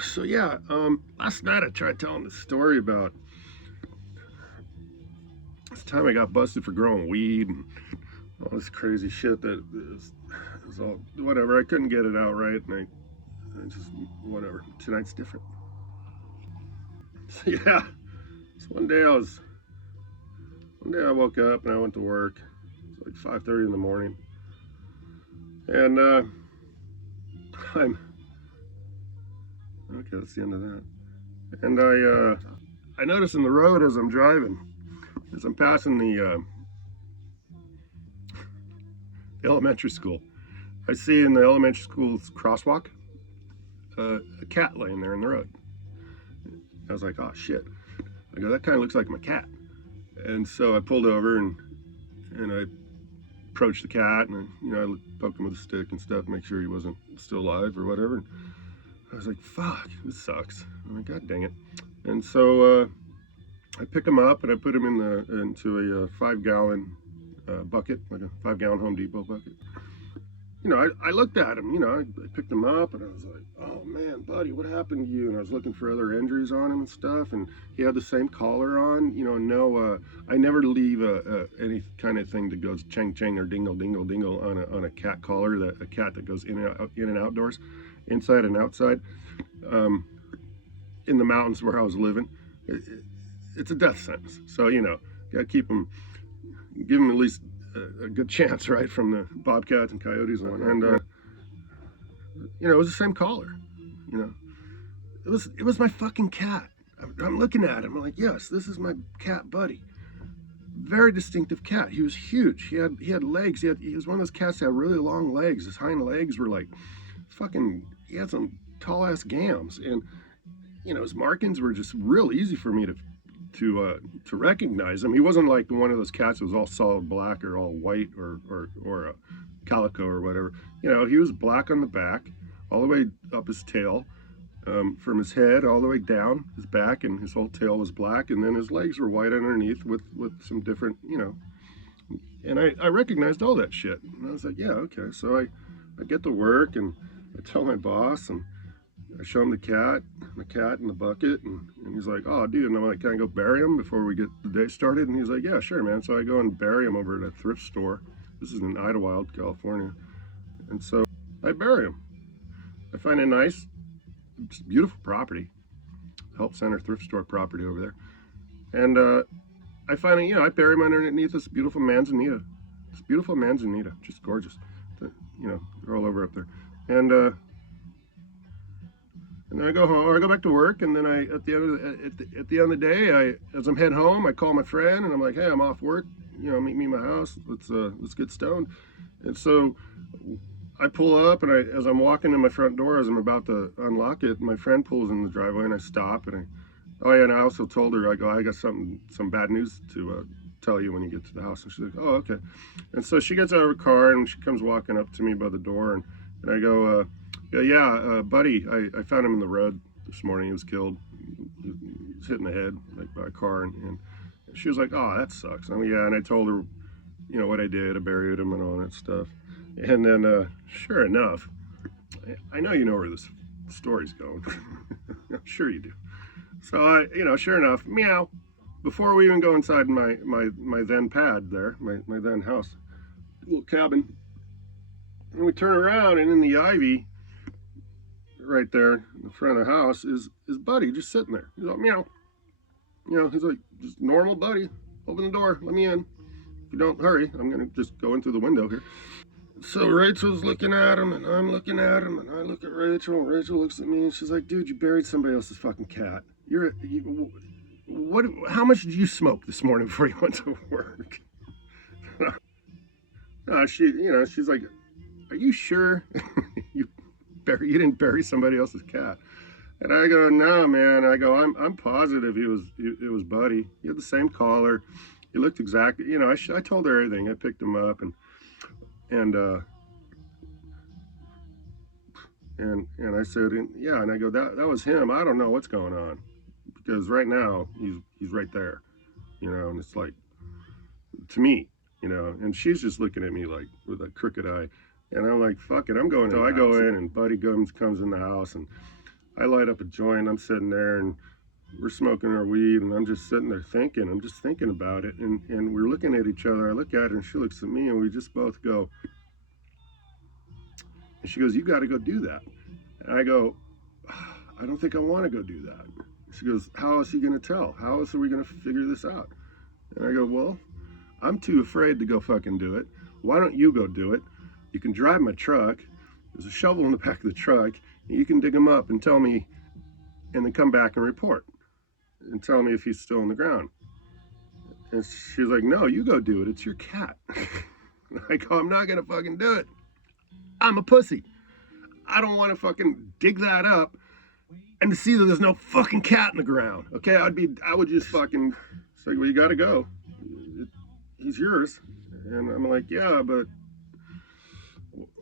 So yeah, last night I tried telling the story about this time I got busted for growing weed and all this crazy shit that is all whatever. I couldn't get it out right, and I just whatever. Tonight's different. So yeah, so one day I woke up and I went to work. It's like 5:30 in the morning, and I'm okay. That's the end of that. And I noticed in the road as I'm driving, as I'm passing the elementary school, I see in the elementary school's crosswalk a cat laying there in the road. I was like, oh shit. I go, that kind of looks like my cat. And so I pulled over and I approached the cat and I poked him with a stick and stuff, make sure he wasn't still alive or whatever. And I was like, fuck, this sucks. I'm like, God dang it. And so I pick him up and I put him into a 5-gallon bucket, like a 5-gallon Home Depot bucket. I looked at him, I picked him up and I was like, oh man, buddy, what happened to you? And I was looking for other injuries on him and stuff. And he had the same collar on, I never leave any kind of thing that goes chang chang or dingle dingle dingle on a cat collar, a cat that goes in and outdoors, inside and outside. In the mountains where I was living, it's a death sentence. So, gotta give him at least a good chance, right, from the bobcats and coyotes and it was the same collar. It was my fucking cat. I'm looking at him. I'm like, yes, this is my cat buddy. Very distinctive cat. He was huge. He had legs. He was one of those cats that had really long legs. His hind legs were like fucking. He had some tall ass gams, and his markings were just real easy for me to recognize him. He wasn't like one of those cats that was all solid black or all white or a calico or whatever. He was black on the back, all the way up his tail, from his head all the way down his back, and his whole tail was black, and then his legs were white underneath with some different, And I recognized all that shit, and I was like, yeah, okay. So I get to work and I tell my boss and I show him the cat in the bucket, and he's like, oh, dude, and I'm like, can I go bury him before we get the day started? And he's like, yeah, sure, man. So I go and bury him over at a thrift store. This is in Idlewild, California. And so I bury him. I find a nice, beautiful property, Help Center thrift store property over there. And I find it, I bury him underneath this beautiful manzanita. This beautiful manzanita, just gorgeous. They're all over up there. And then I go home, or I go back to work, and then at the end of the day, as I'm heading home, I call my friend, and I'm like, hey, I'm off work, meet me in my house, let's get stoned. And so I pull up, and as I'm walking in my front door, as I'm about to unlock it, my friend pulls in the driveway, and I stop, and I also told her, I got some bad news to tell you when you get to the house. And she's like, oh, okay. And so she gets out of her car, and she comes walking up to me by the door, and I go, buddy, I found him in the road this morning. He was killed. He was hit in the head by a car, and she was like, oh, that sucks. Yeah, and I told her, what I did. I buried him and all that stuff. And then, sure enough, I know you know where this story's going. I'm sure you do. So sure enough, meow. Before we even go inside my then pad there, my then house, little cabin, and we turn around, and in the ivy, right there in the front of the house, is Buddy just sitting there. He's like, meow. He's like, just normal Buddy. Open the door, let me in. If you don't hurry, I'm gonna just go in through the window here. So Rachel's looking at him, and I'm looking at him, and I look at Rachel, and Rachel looks at me, and she's like, dude, you buried somebody else's fucking cat. How much did you smoke this morning before you went to work? She's like, are you sure you didn't bury somebody else's cat? And I go, no, man. I go, I'm positive it was Buddy. He had the same collar. He looked exactly, I told her everything. I picked him up and I said, yeah, and I go, that was him. I don't know what's going on, because right now he's right there, and it's like, to me, and she's just looking at me like with a crooked eye, and I'm like, fuck it, I'm going. So I go in, and Buddy comes in the house, and I light up a joint. I'm sitting there and we're smoking our weed, and I'm just sitting there thinking. I'm just thinking about it, and we're looking at each other. I look at her, and she looks at me, and we just both go. And she goes, "You got to go do that." And I go, "I don't think I want to go do that." She goes, "How is he going to tell? How else are we going to figure this out?" And I go, "Well, I'm too afraid to go fucking do it. Why don't you go do it? You can drive my truck. There's a shovel in the back of the truck, and you can dig him up and tell me, and then come back and report and tell me if he's still in the ground." And she's like, "No, you go do it. It's your cat." I go, "I'm not going to fucking do it. I'm a pussy. I don't want to fucking dig that up and to see that there's no fucking cat in the ground. Okay, I would just fucking say, well, you got to go. He's yours." And I'm like, "Yeah, but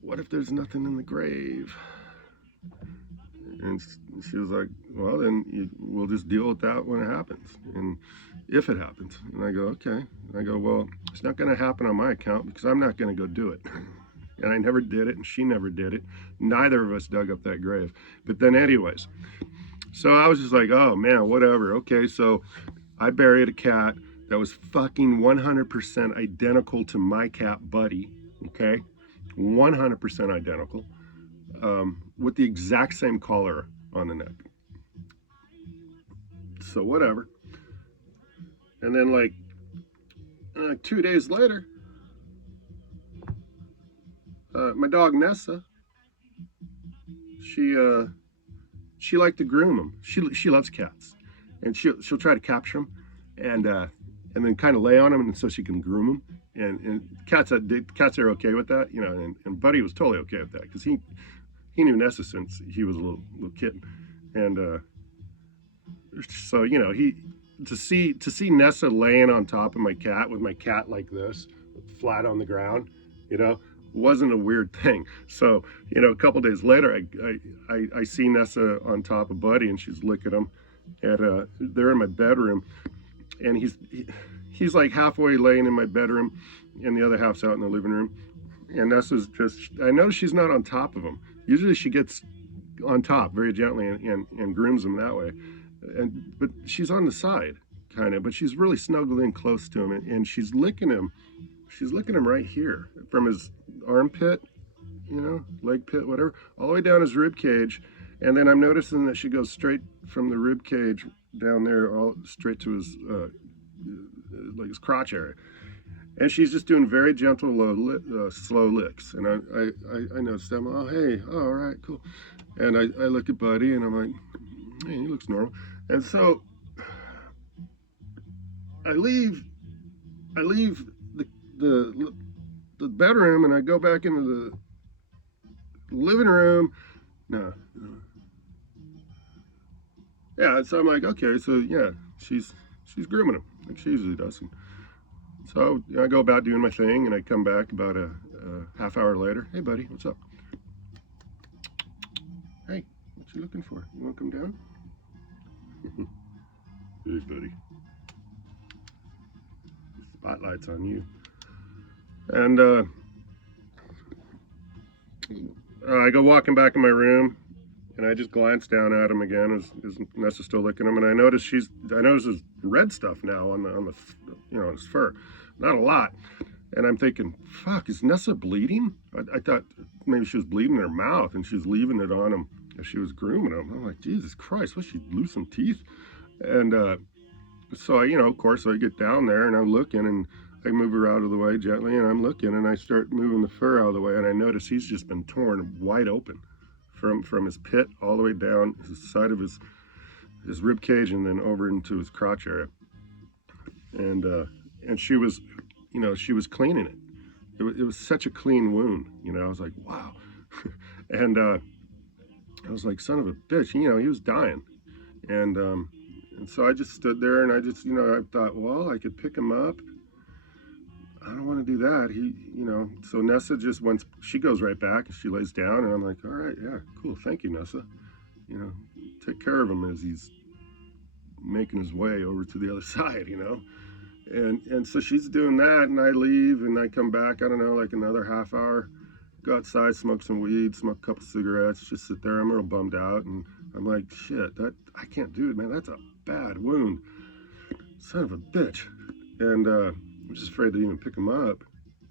what if there's nothing in the grave?" And she was like, "Well, then we'll just deal with that when it happens, and if it happens." And I go, "Okay." And I go, "Well, it's not going to happen on my account because I'm not going to go do it." And I never did it, and she never did it. Neither of us dug up that grave. But then, anyways, so I was just like, "Oh man, whatever." Okay, so I buried a cat that was fucking 100% identical to my cat Buddy. Okay, 100% identical. With the exact same collar on the neck. So whatever. And then like 2 days later, my dog Nessa, she liked to groom them. She loves cats, and she'll try to capture them, and then kind of lay on them, and so she can groom them. And cats are okay with that, you know. And Buddy was totally okay with that because he knew Nessa since he was a little kitten, and so you know to see Nessa laying on top of my cat with my cat like this, flat on the ground, you know, wasn't a weird thing. So you know, a couple days later, I see Nessa on top of Buddy, and she's licking him, and they're in my bedroom, and he's like halfway laying in my bedroom, and the other half's out in the living room, and Nessa's just, I know she's not on top of him. Usually she gets on top very gently and grooms him that way. But she's on the side, kind of, but she's really snuggling close to him, and she's licking him. She's licking him right here from his armpit, you know, leg pit, whatever, all the way down his rib cage. And then I'm noticing that she goes straight from the rib cage down there, all straight to his like his crotch area. And she's just doing very gentle, slow licks. And I noticed them. "Oh, hey, oh, all right, cool." And I look at Buddy, and I'm like, "Hey, he looks normal." And so I leave the bedroom, and I go back into the living room. No. Yeah, so I'm like, okay, so yeah, she's grooming him like she usually does. And so you know, I go about doing my thing, and I come back about a half hour later. "Hey, Buddy, what's up?" "Hey, what you looking for? You want to come down?" "Hey, Buddy, the spotlight's on you." And I go walking back in my room, and I just glance down at him again as Nessa's still licking him, and I notice there's red stuff now on the you know, on his fur, not a lot. And I'm thinking, fuck, is Nessa bleeding? I thought maybe she was bleeding in her mouth, and she was leaving it on him as she was grooming him. I'm like, Jesus Christ, what, she lose some teeth? And so you know, of course, I get down there, and I'm looking, and I move her out of the way gently, and I'm looking, and I start moving the fur out of the way, and I notice he's just been torn wide open from his pit all the way down the side of his rib cage, and then over into his crotch area. And she was, you know, she was cleaning it. It was such a clean wound, you know. I was like, wow. And I was like, son of a bitch, you know, he was dying. And so I just stood there, and I just, you know, I thought, well, I could pick him up. I don't want to do that. You know, so Nessa just, once she goes right back, and she lays down, and I'm like, all right, yeah, cool, thank you, Nessa. You know, take care of him as he's making his way over to the other side, you know. And so she's doing that, and I leave, and I come back, I don't know, like another half hour, go outside, smoke some weed, smoke a couple cigarettes, just sit there. I'm real bummed out, and I'm like, shit, that I can't do it, man. That's a bad wound. Son of a bitch. And I'm just afraid to even pick him up.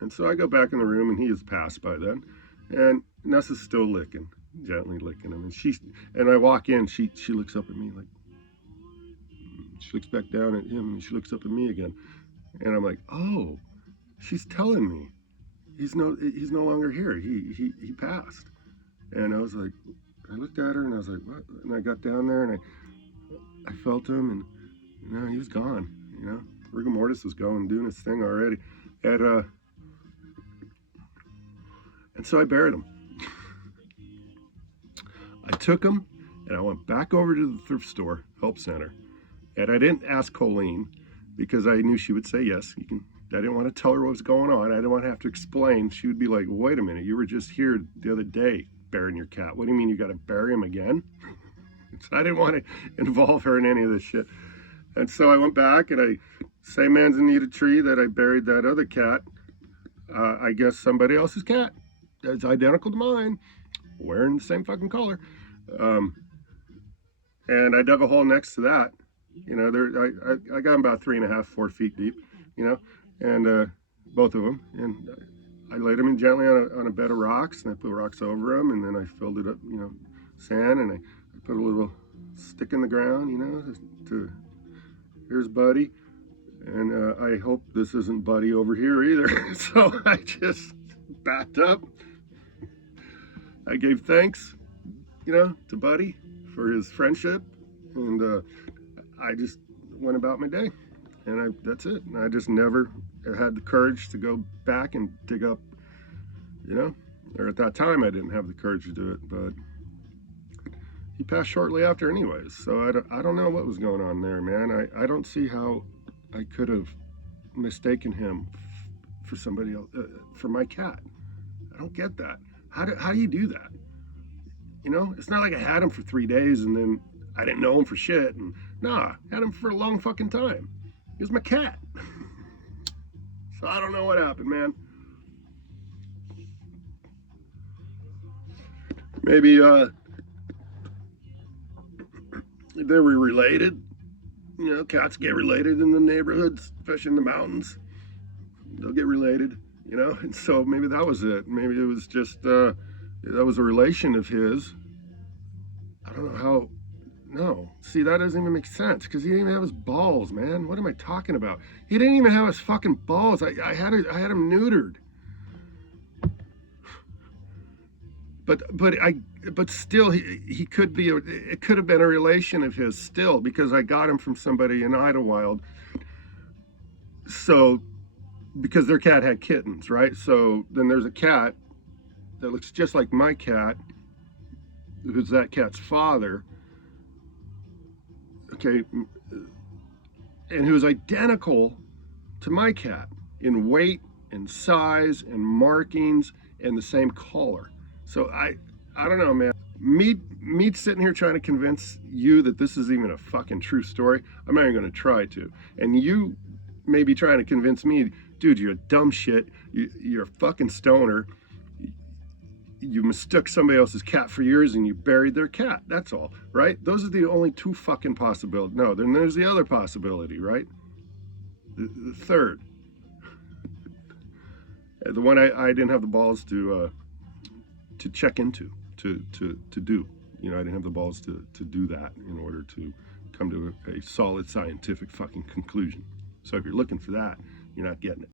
And so I go back in the room, and he has passed by then. And Nessa's still licking, gently licking him. And I walk in, she looks up at me like, she looks back down at him, and she looks up at me again. And I'm like, oh, she's telling me he's no longer here. He passed. And I was like, I looked at her, and I was like, what? And I got down there, and I felt him, and he was gone. Rigor mortis was going, doing his thing already. And so I buried him. I took him, and I went back over to the thrift store, help center. And I didn't ask Colleen because I knew she would say yes. I didn't want to tell her what was going on. I didn't want to have to explain. She would be like, wait a minute, you were just here the other day burying your cat. What do you mean you got to bury him again? So I didn't want to involve her in any of this shit. And so I went back, and same manzanita tree that I buried that other cat, I guess somebody else's cat that's identical to mine, wearing the same fucking color. And I dug a hole next to that. I got them about 3.5, 4 feet deep, and both of them. And I laid them in gently on a bed of rocks, and I put rocks over them, and then I filled it up, sand, and I put a little stick in the ground, to here's Buddy. And I hope this isn't Buddy over here either. So I just backed up. I gave thanks, to Buddy for his friendship, and I just went about my day, and that's it. And I just never had the courage to go back and dig up, or at that time I didn't have the courage to do it, but he passed shortly after anyways, so I don't know what was going on there, man. I don't see how I could have mistaken him for somebody else, for my cat. I don't get that. How do you do that? It's not like I had him for 3 days and then I didn't know him for shit. And nah, I had him for a long fucking time. He was my cat. So I don't know what happened, man. Maybe they were related. Cats get related in the neighborhoods, especially in the mountains. They'll get related, and so maybe that was it. Maybe it was just, that was a relation of his. I don't know how, no. See, that doesn't even make sense, because he didn't even have his balls, man. What am I talking about? He didn't even have his fucking balls. I had him neutered. But still, he could be, it could have been a relation of his still, because I got him from somebody in Idlewild. So, because their cat had kittens, right? So then there's a cat that looks just like my cat, who's that cat's father, okay, and who's identical to my cat in weight and size and markings and the same color. So I don't know, man. Me sitting here trying to convince you that this is even a fucking true story, I'm not even going to try to. And you may be trying to convince me, dude, you're a dumb shit. You're a fucking stoner. You mistook somebody else's cat for yours and you buried their cat. That's all, right? Those are the only two fucking possibilities. No, then there's the other possibility, right? The third. The one I didn't have the balls to check into, to do. I didn't have the balls to do that in order to come to a solid scientific fucking conclusion. So if you're looking for that, you're not getting it.